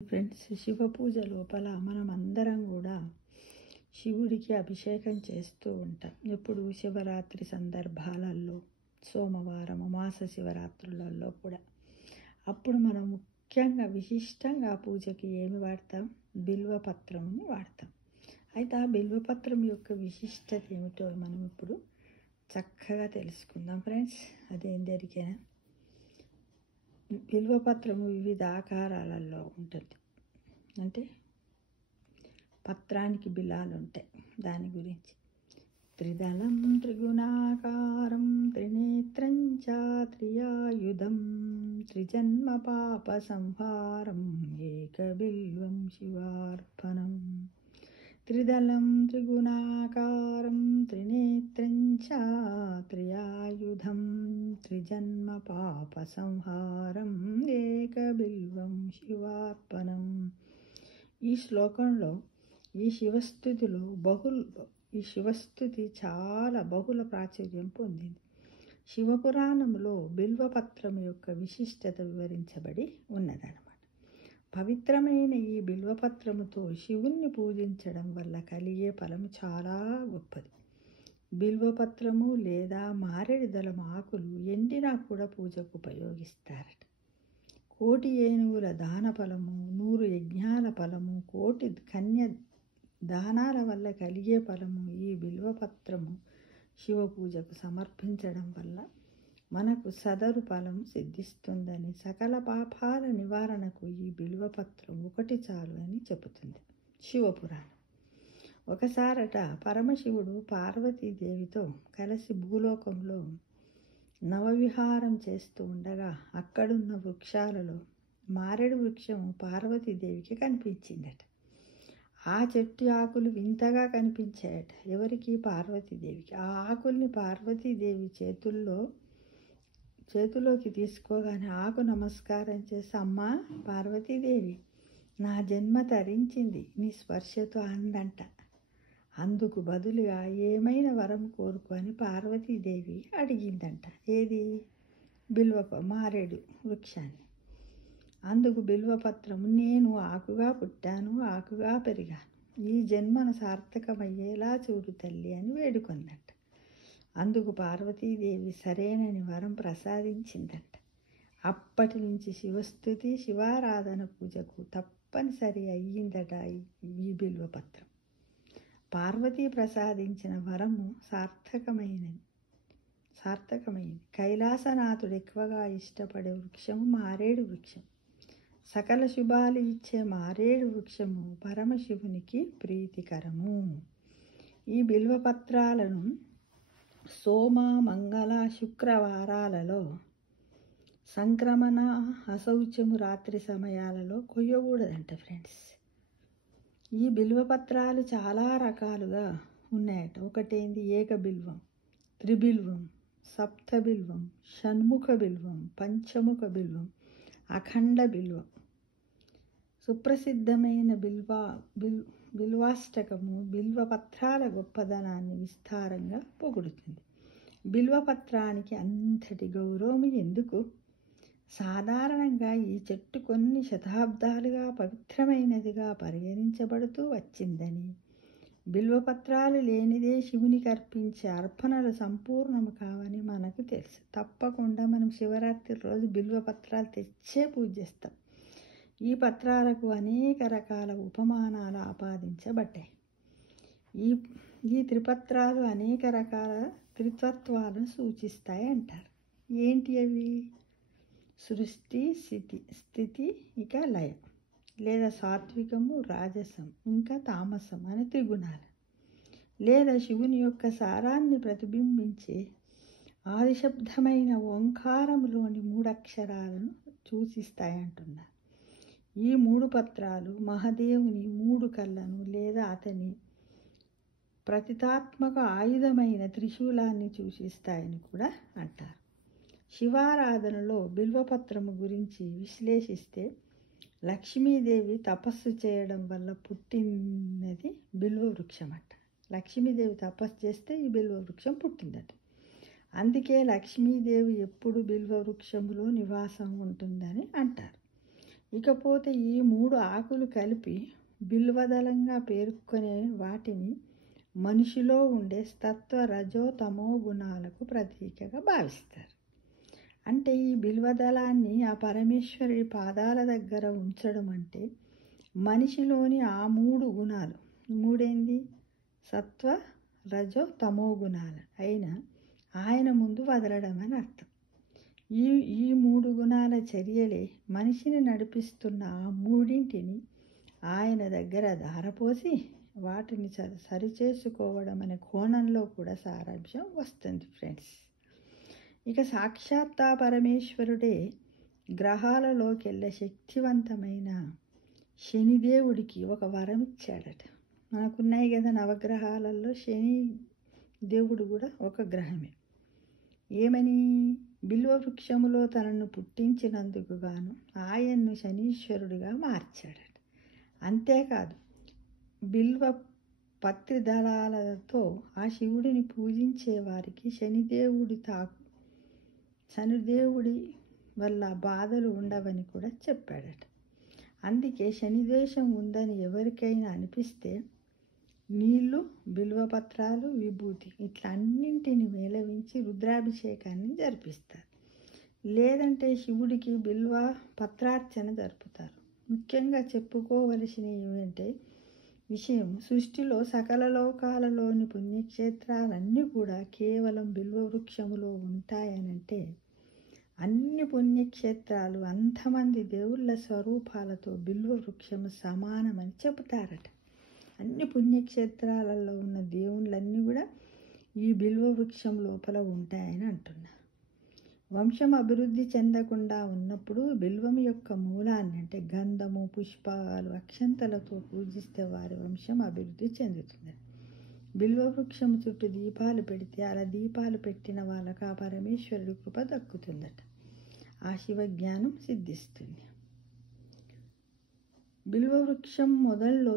Friends, Shiva పూజ లోపల మనం అందరం కూడా శివుడికి అభిషేకం చేస్తూ ఉంటాం. ఎప్పుడు శివరాత్రి సందర్భాలలో, సోమవారం, మాస శివరాత్రులలో కూడా. అప్పుడు మనం ముఖ్యంగా విశిష్టంగా పూజకి ఏమి వాడతాం? బిల్వపత్రంని వాడతాం. అయితే ఆ బిల్వపత్రం యొక్క విశిష్టత ఏమిటో మనం ఇప్పుడు చక్కగా తెలుసుకుందాం ఫ్రెండ్స్. అదేం జరిగినా బిల్వపత్రము వివిధ ఆకారాలలో ఉంటుంది. అంటే పత్రానికి బిలాలు ఉంటాయి. దాని గురించి త్రిదళం త్రిగుణాకారం త్రినేత్రం చ త్రియాయుధం త్రిజన్మ పాప సంహారం ఏకబిల్వం శివార్పణం. త్రిదళం త్రిగుణాకారం త్రినేత్రం చ త్రియాయుధం త్రిజన్మ పాప సంహారం ఏకబిల్వం శివార్పణం. ఈ శ్లోకంలో ఈ శివస్థుతి చాలా బహుళ ప్రాచుర్యం పొందింది. శివపురాణంలో బిల్వపత్రం యొక్క విశిష్టత వివరించబడి ఉన్నదన్నమాట. పవిత్రమైన ఈ బిల్వపత్రముతో శివుణ్ణి పూజించడం వల్ల కలిగే ఫలము చాలా గొప్పది. బిల్వపత్రము లేదా మారేడు దళం ఆకులు ఎండినా కూడా పూజకు ఉపయోగిస్తారట. 1,000,000 ఏనుగుల దాన ఫలము, 100 యజ్ఞాల ఫలము, 1,000,000 కన్య దానాల వల్ల కలిగే ఫలము ఈ బిల్వపత్రము శివ పూజకు సమర్పించడం వల్ల మనకు సదరు ఫలం సిద్ధిస్తుందని, సకల పాపాల నివారణకు ఈ బిల్వపత్రం ఒకటి చాలు అని చెబుతుంది శివపురాణం. ఒకసారట పరమశివుడు పార్వతీదేవితో కలిసి భూలోకంలో నవవిహారం చేస్తూ ఉండగా అక్కడున్న వృక్షాలలో మారేడు వృక్షం పార్వతీదేవికి కనిపించిందట. ఆ చెట్టు ఆకులు వింతగా కనిపించాయట ఎవరికి? పార్వతీదేవికి. ఆ ఆకుల్ని పార్వతీదేవి చేతిలోకి తీసుకోగానే ఆకు నమస్కారం చేసి, అమ్మా పార్వతీదేవి, నా జన్మ తరించింది నీ స్పర్శతో అందంట. అందుకు బదులుగా ఏమైనా వరం కోరుకు అని పార్వతీదేవి అడిగిందంట. ఏది? మారేడు వృక్షాన్ని. అందుకు బిల్వపత్రం, నేను ఆకుగా పుట్టాను, ఆకుగా పెరిగాను, ఈ జన్మను సార్థకమయ్యేలా చూడు తల్లి అని వేడుకుందంట. అందుకు పార్వతీదేవి సరేనని వరం ప్రసాదించిందంట. అప్పటి నుంచి శివస్థుతి, శివారాధన పూజకు తప్పనిసరి అయ్యిందట ఈ బిల్వపత్రం. పార్వతీ ప్రసాదించిన వరము సార్థకమైంది. కైలాసనాథుడు ఎక్కువగా ఇష్టపడే వృక్షము మారేడు వృక్షం. సకల శుభాలు ఇచ్చే మారేడు వృక్షము పరమశివునికి ప్రీతికరము. ఈ బిల్వపత్రాలను సోమ, మంగళ, శుక్రవారాలలో, సంక్రమణ, అశౌచము రాత్రి సమయాలలో కొయ్యకూడదంట ఫ్రెండ్స్. ఈ బిల్వపత్రాలు చాలా రకాలుగా ఉన్నాయట. ఒకటేంది? ఏకబిల్వం, త్రిబిల్వం, సప్తబిల్వం, షణ్ముఖ బిల్వం, పంచముఖ బిల్వం, అఖండ బిల్వం. సుప్రసిద్ధమైన బిల్వాష్టకము బిల్వపత్రాల గొప్పదనాన్ని విస్తారంగా పొగుడుతుంది. బిల్వపత్రానికి అంతటి గౌరవం ఎందుకు? సాధారణంగా ఈ చెట్టు కొన్ని శతాబ్దాలుగా పవిత్రమైనదిగా పరిగణించబడుతూ వచ్చిందని, బిల్వపత్రాలు లేనిదే శివునికి అర్పించే అర్పణలు సంపూర్ణము కావని మనకు తెలుసు. తప్పకుండా మనం శివరాత్రి రోజు బిల్వపత్రాలు తెచ్చే పూజ చేస్తాం. ఈ పత్రాలకు అనేక రకాల ఉపమానాలు ఆపాదించబడ్డాయి. ఈ త్రిపత్రాలు అనేక రకాల త్రితత్వాలను సూచిస్తాయి అంటారు. ఏంటి అవి? సృష్టి, స్థితి, ఇక లయ, లేదా సాత్వికము, రాజసం, ఇంకా తామసం అనే త్రిగుణాలు, లేదా శివుని యొక్క సారాన్ని ప్రతిబింబించే ఆదిశబ్దమైన ఓంకారములోని 3 అక్షరాలను సూచిస్తాయంటున్నారు. ఈ 3 పత్రాలు మహాదేవుని 3 కళ్ళను లేదా అతని ప్రతితాత్మక ఆయుధమైన త్రిశూలాన్ని సూచిస్తాయని కూడా అంటారు. శివారాధనలో బిల్వపత్రము గురించి విశ్లేషిస్తే, లక్ష్మీదేవి తపస్సు చేయడం వల్ల పుట్టినది బిల్వవృక్షం అంట. లక్ష్మీదేవి తపస్సు చేస్తే ఈ బిల్వవృక్షం పుట్టిందట. అందుకే లక్ష్మీదేవి ఎప్పుడు బిల్వవృక్షములో నివాసం ఉంటుందని అంటారు. ఇకపోతే ఈ 3 ఆకులు కలిపి బిల్వదళంగా పేర్కొనే వాటిని మనిషిలో ఉండే సత్వ రజో తమో గుణాలకు ప్రతీకగా భావిస్తారు. అంటే ఈ బిల్వదళాన్ని ఆ పరమేశ్వరుడి పాదాల దగ్గర ఉంచడం అంటే మనిషిలోని ఆ 3 గుణాలు, మూడేంది, సత్వ రజో తమో గుణాలు అయినా ఆయన ముందు వదలడం అని అర్థం. ఈ ఈ 3 గుణాల చర్యలే మనిషిని నడిపిస్తున్న ఆ మూడింటిని ఆయన దగ్గర ధారపోసి వాటిని సరిచేసుకోవడం అనే కోణంలో కూడా సారాంశం వస్తుంది ఫ్రెండ్స్. ఇక సాక్షాత్ పరమేశ్వరుడే గ్రహాలలోకెల్లా శక్తివంతమైన శనిదేవుడికి ఒక వరం ఇచ్చాడట. మనకున్నాయి కదా నవగ్రహాలలో శని దేవుడు కూడా ఒక గ్రహమే. ఏమని? బిల్వవృక్షములో తనను పుట్టించినందుకు గాను ఆయన్ను శనీశ్వరుడిగా మార్చాడట. అంతేకాదు బిల్వ పత్రి దళాలతో ఆ శివుడిని పూజించే వారికి శనిదేవుడి వల్ల బాధలు ఉండవని కూడా చెప్పాడట. అందుకే శనిదేశం ఉందని ఎవరికైనా అనిపిస్తే నీళ్లు, బిల్వపత్రాలు, విభూతి ఇట్లా అన్నింటిని మేళవించి రుద్రాభిషేకాన్ని జరిపిస్తారు. లేదంటే శివుడికి బిల్వ పత్రార్చన జరుపుతారు. ముఖ్యంగా చెప్పుకోవలసిన ఏమంటే విషయం, సృష్టిలో సకల లోకాలలోని పుణ్యక్షేత్రాలన్నీ కూడా కేవలం బిల్వవృక్షములో ఉంటాయనంటే అన్ని పుణ్యక్షేత్రాలు అంతమంది దేవుళ్ళ స్వరూపాలతో బిల్వవృక్షము సమానమని చెబుతారట. అన్ని పుణ్యక్షేత్రాలలో ఉన్న దేవుళ్ళన్నీ కూడా ఈ బిల్వవృక్షం లోపల ఉంటాయని అంటున్నారు. వంశం అభివృద్ధి చెందకుండా ఉన్నప్పుడు బిల్వం యొక్క మూలాన్ని అంటే గంధము, పుష్పాలు, అక్షంతలతో పూజిస్తే వారి వంశం అభివృద్ధి చెందుతుంది. బిల్వవృక్షం చుట్టూ దీపాలు పెడితే అలా దీపాలు పెట్టిన వాళ్ళకు ఆ పరమేశ్వరుడి కృప దక్కుతుందట. ఆ శివజ్ఞానం సిద్ధిస్తుంది. బిల్వవృక్షం మొదల్లో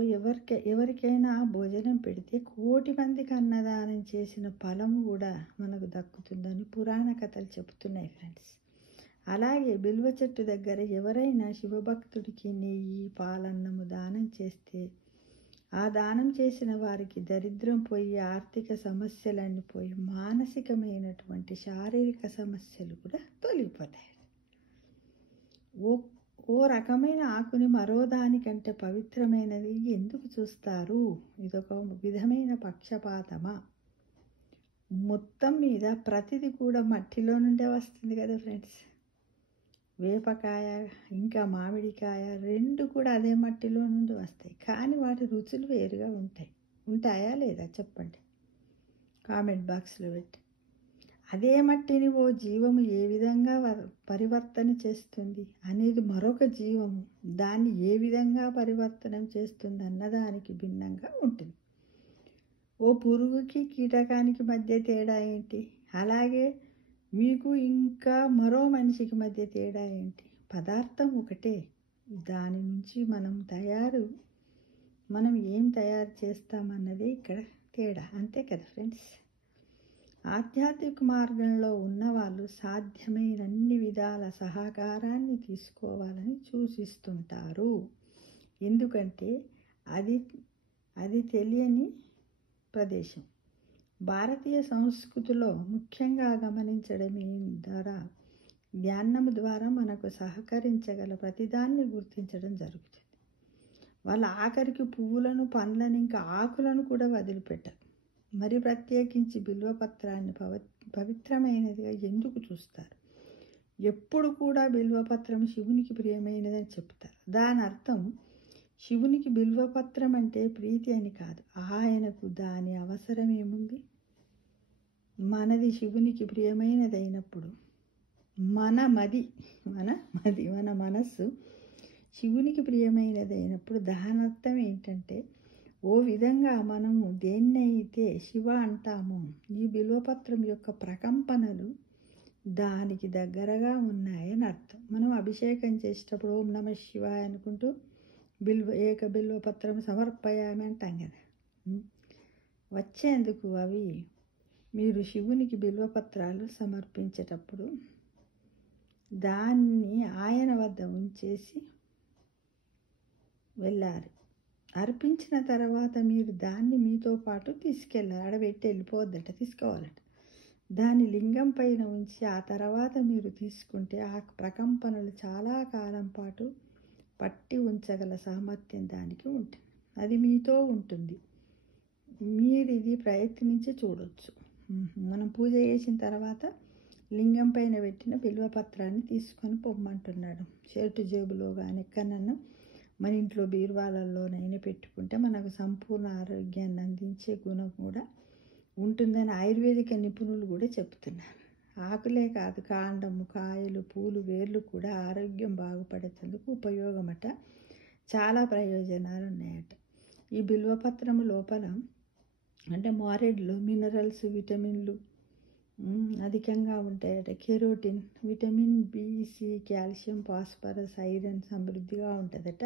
ఎవరికైనా భోజనం పెడితే 1,000,000 మందికి అన్నదానం చేసిన ఫలం కూడా మనకు దక్కుతుందని పురాణ కథలు చెబుతున్నాయి ఫ్రెండ్స్. అలాగే బిల్వ చెట్టు దగ్గర ఎవరైనా శివభక్తుడికి నెయ్యి, పాలన్నము దానం చేస్తే ఆ దానం చేసిన వారికి దరిద్రం పోయి, ఆర్థిక సమస్యలన్నీ పోయి, మానసికమైనటువంటి శారీరక సమస్యలు కూడా తొలగిపోతాయి. ఓ రకమైన ఆకుని మరో దానికంటే పవిత్రమైనది ఎందుకు చూస్తారు? ఇదొక విధమైన పక్షపాతమా? మొత్తం మీద ప్రతిది కూడా మట్టిలో నుండే వస్తుంది కదా ఫ్రెండ్స్. వేపకాయ ఇంకా మామిడికాయ 2 కూడా అదే మట్టిలో నుండి వస్తాయి. కానీ వాటి రుచులు వేరుగా ఉంటాయా లేదా చెప్పండి, కామెంట్ బాక్స్లో పెట్టి. అదే మట్టిని ఓ జీవము ఏ విధంగా పరివర్తన చేస్తుంది అనేది మరొక జీవము దాన్ని ఏ విధంగా పరివర్తనం చేస్తుంది అన్నదానికి భిన్నంగా ఉంటుంది. ఓ పురుగుకి కీటకానికి మధ్య తేడా ఏంటి? అలాగే మీకు ఇంకా మరో మనిషికి మధ్య తేడా ఏంటి? పదార్థం ఒకటే. దాని నుంచి మనం ఏం తయారు చేస్తామన్నది ఇక్కడ తేడా. అంతే కదా ఫ్రెండ్స్. ఆధ్యాత్మిక మార్గంలో ఉన్నవాళ్ళు సాధ్యమైనన్ని విధాల సహకారాన్ని తీసుకోవాలని సూచిస్తుంటారు. ఎందుకంటే అది తెలియని ప్రదేశం. భారతీయ సంస్కృతిలో ముఖ్యంగా గమనించడమే ద్వారా ధ్యానము ద్వారా మనకు సహకరించగల ప్రతిదాన్ని గుర్తించడం జరుగుతుంది. వాళ్ళ ఆఖరికి పువ్వులను, పండ్లను, ఇంకా ఆకులను కూడా వదిలిపెట్టరు. మరి ప్రత్యేకించి బిల్వపత్రాన్ని పవిత్రమైనదిగా ఎందుకు చూస్తారు? ఎప్పుడు కూడా బిల్వపత్రం శివునికి ప్రియమైనదని చెప్తారు. దాని అర్థం శివునికి బిల్వపత్రం అంటే ప్రీతి అని కాదు. ఆయనకు దాని అవసరం ఏముంది? మనది శివునికి ప్రియమైనదైనప్పుడు మన మనస్సు శివునికి ప్రియమైనదైనప్పుడు దాని అర్థం ఏంటంటే ఓ విధంగా మనము దేన్నైతే శివ అంటామో ఈ బిల్వపత్రం యొక్క ప్రకంపనలు దానికి దగ్గరగా ఉన్నాయని అర్థం. మనం అభిషేకం చేసేటప్పుడు ఓం నమ శివాయ అనుకుంటూ ఏక బిల్వపత్రం సమర్పయామి అంటాం కదా. వచ్చేందుకు అవి మీరు శివునికి బిల్వపత్రాలు సమర్పించేటప్పుడు దాన్ని ఆయన వద్ద ఉంచేసి వెళ్ళాలి. అర్పించిన తర్వాత మీరు దాన్ని మీతో పాటు తీసుకెళ్ళాలి. ఆడబెట్టి వెళ్ళిపోవద్దట, తీసుకోవాలట. దాన్ని లింగం పైన ఉంచి ఆ తర్వాత మీరు తీసుకుంటే ఆ ప్రకంపనలు చాలా కాలం పాటు పట్టి ఉంచగల సామర్థ్యం దానికి ఉంటుంది. అది మీతో ఉంటుంది. మీరు ఇది ప్రయత్నించి చూడొచ్చు. మనం పూజ చేసిన తర్వాత లింగం పైన పెట్టిన బిల్వపత్రాన్ని తీసుకొని పొమ్మంటున్నాడు. షర్టు జేబులో కానీ ఎక్కడన్నా మన ఇంట్లో బీరువాలలోనైనా పెట్టుకుంటే మనకు సంపూర్ణ ఆరోగ్యాన్ని అందించే గుణం కూడా ఉంటుందని ఆయుర్వేదిక నిపుణులు కూడా చెప్తున్నారు. ఆకులే కాదు, కాండము, కాయలు, పూలు, వేర్లు కూడా ఆరోగ్యం బాగుపడేందుకు ఉపయోగమట. చాలా ప్రయోజనాలు ఉన్నాయట. ఈ బిల్వపత్రము లోపల అంటే మారేడులో మినరల్స్, విటమిన్లు అధికంగా ఉంటాయట. Carotene, vitamin B, C, calcium, phosphorus, iron సమృద్ధిగా ఉంటుందట.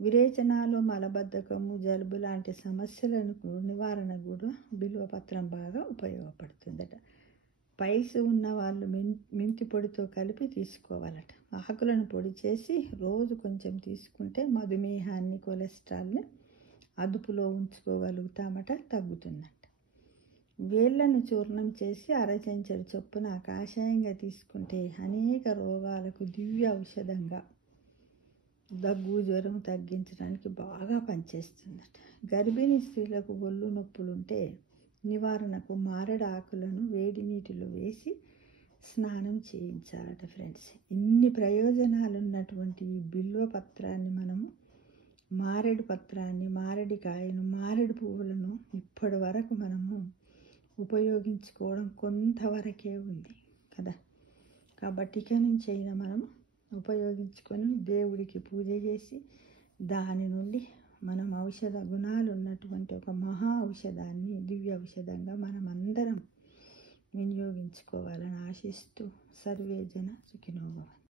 విరేచనాలు, మలబద్ధకము, జలుబు లాంటి సమస్యలకు నివారణ కూడా బిల్వపత్రం బాగా ఉపయోగపడుతుందట. పైల్స్ ఉన్న వాళ్ళు మెంతి పొడితో కలిపి తీసుకోవాలట. ఆకులను పొడి చేసి రోజు కొంచెం తీసుకుంటే మధుమేహాన్ని, కొలెస్ట్రాల్ని అదుపులో ఉంచుకోగలుగుతామట, తగ్గుతుందట. వేళ్లను చూర్ణం చేసి అరచెంచడు చొప్పున కాషాయంగా తీసుకుంటే అనేక రోగాలకు దివ్య ఔషధంగా దగ్గు, జ్వరం తగ్గించడానికి బాగా పనిచేస్తుందట. గర్భిణీ స్త్రీలకు ఒళ్ళు నొప్పులుంటే నివారణకు మారేడు ఆకులను వేడి నీటిలో వేసి స్నానం చేయించాలట. ఫ్రెండ్స్, ఇన్ని ప్రయోజనాలు ఉన్నటువంటి ఈ బిల్వపత్రాన్ని మనము మారేడు పత్రాన్ని, మారేడికాయను, మారేడు పువ్వులను ఇప్పటి వరకు మనము ఉపయోగించుకోవడం కొంతవరకే ఉంది కదా. కాబట్టి ఇక నుంచి అయినా మనం ఉపయోగించుకొని దేవుడికి పూజ చేసి దాని నుండి మనం ఔషధ గుణాలు ఉన్నటువంటి ఒక మహా ఔషధాన్ని దివ్య ఔషధంగా మనం అందరం వినియోగించుకోవాలని ఆశిస్తూ సర్వేజన సుఖినో భవంతు.